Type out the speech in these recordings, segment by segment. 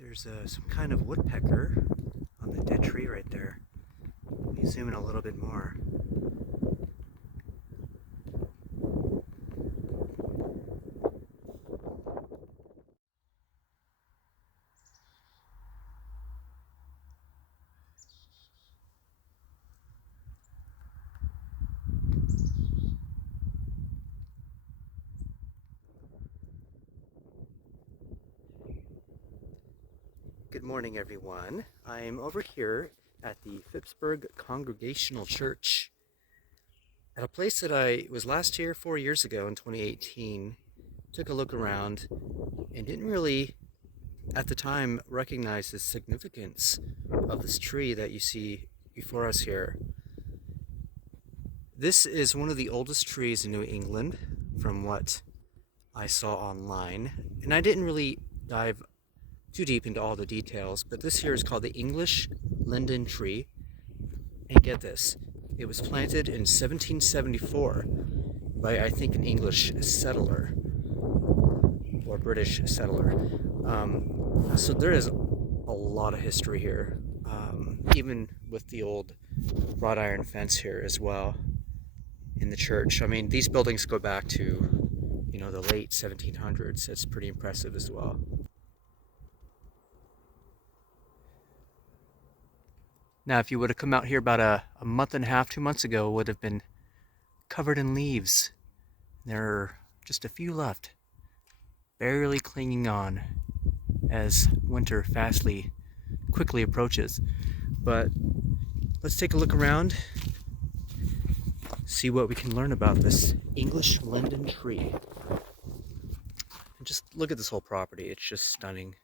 There's some kind of woodpecker on the dead tree right there. Let me zoom in a little bit more. Good morning, everyone. I'm over here at the Phippsburg Congregational Church at a place that I was last here 4 years ago in 2018. Took a look around and didn't really, at the time, recognize the significance of this tree that you see before us here. This is one of the oldest trees in New England, from what I saw online, and I didn't really dive too deep into all the details, but this here is called the English linden tree. And get this, it was planted in 1774 by, I think, an English settler or British settler. So there is a lot of history here, even with the old wrought iron fence here as well in the church. I mean, these buildings go back to, the late 1700s. It's pretty impressive as well. Now, if you would have come out here about a month and a half, 2 months ago, it would have been covered in leaves. There are just a few left, barely clinging on as winter quickly approaches. But let's take a look around, see what we can learn about this English linden tree. And just look at this whole property, it's just stunning.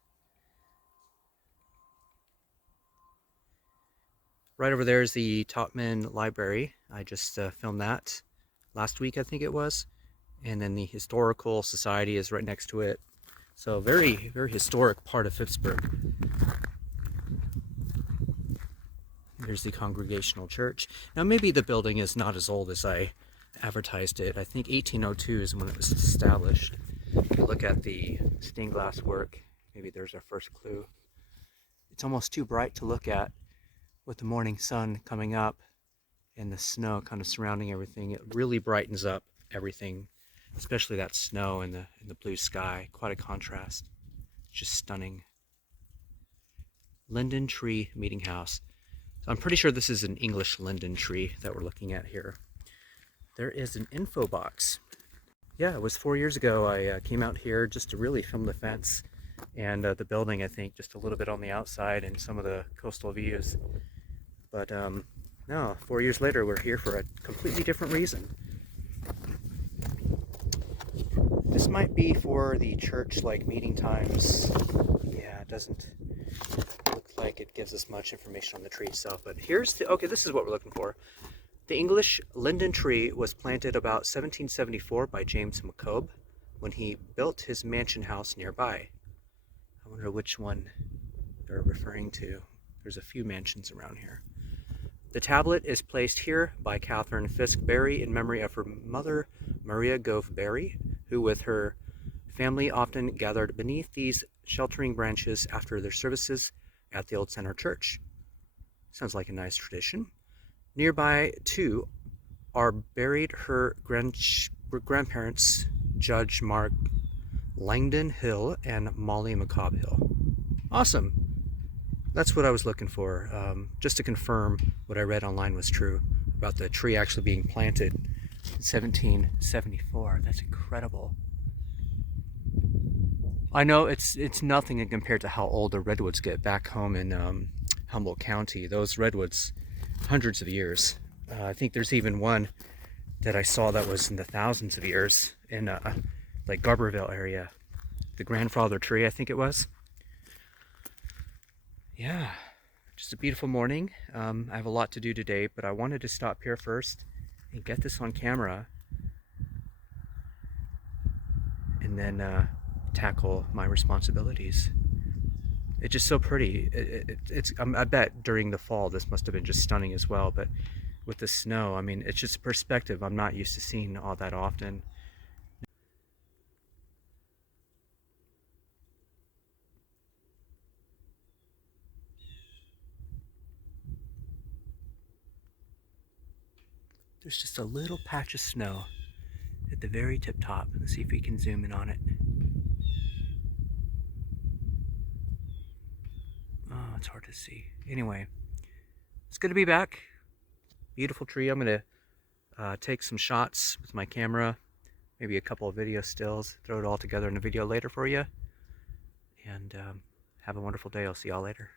Right over there is the Topman Library. I just filmed that last week, I think it was. And then the Historical Society is right next to it. So very, very historic part of Phippsburg. There's the Congregational Church. Now maybe the building is not as old as I advertised it. I think 1802 is when it was established. If you look at the stained glass work, maybe there's our first clue. It's almost too bright to look at with the morning sun coming up and the snow kind of surrounding everything. It really brightens up everything, especially that snow and the blue sky. Quite a contrast. It's just stunning. Linden Tree Meeting House. So I'm pretty sure this is an English linden tree that we're looking at here. There is an info box. Yeah, it was 4 years ago I came out here just to really film the fence and the building, I think, just a little bit on the outside and some of the coastal views. But no, 4 years later, we're here for a completely different reason. This might be for the church, like meeting times. Yeah, it doesn't look like it gives us much information on the tree itself. But okay, this is what we're looking for. The English linden tree was planted about 1774 by James McCobe when he built his mansion house nearby. I wonder which one they're referring to. There's a few mansions around here. The tablet is placed here by Catherine Fisk Berry in memory of her mother, Maria Gove Berry, who with her family often gathered beneath these sheltering branches after their services at the Old Center Church. Sounds like a nice tradition. Nearby, too, are buried her grandparents, Judge Mark Langdon Hill and Molly McCobb Hill. Awesome. That's what I was looking for, just to confirm what I read online was true about the tree actually being planted in 1774. That's incredible. I know it's nothing compared to how old the redwoods get back home in Humboldt County. Those redwoods, hundreds of years. I think there's even one that I saw that was in the thousands of years in like Garberville area. The grandfather tree, I think it was. Yeah, just a beautiful morning. I have a lot to do today, but I wanted to stop here first and get this on camera and then tackle my responsibilities. It's just so pretty. I bet during the fall this must have been just stunning as well, but with the snow, I mean, it's just a perspective I'm not used to seeing all that often. There's just a little patch of snow at the very tip top. Let's see if we can zoom in on it. Oh, it's hard to see. Anyway, it's good to be back. Beautiful tree. I'm going to take some shots with my camera, maybe a couple of video stills, throw it all together in a video later for you. And have a wonderful day. I'll see y'all later.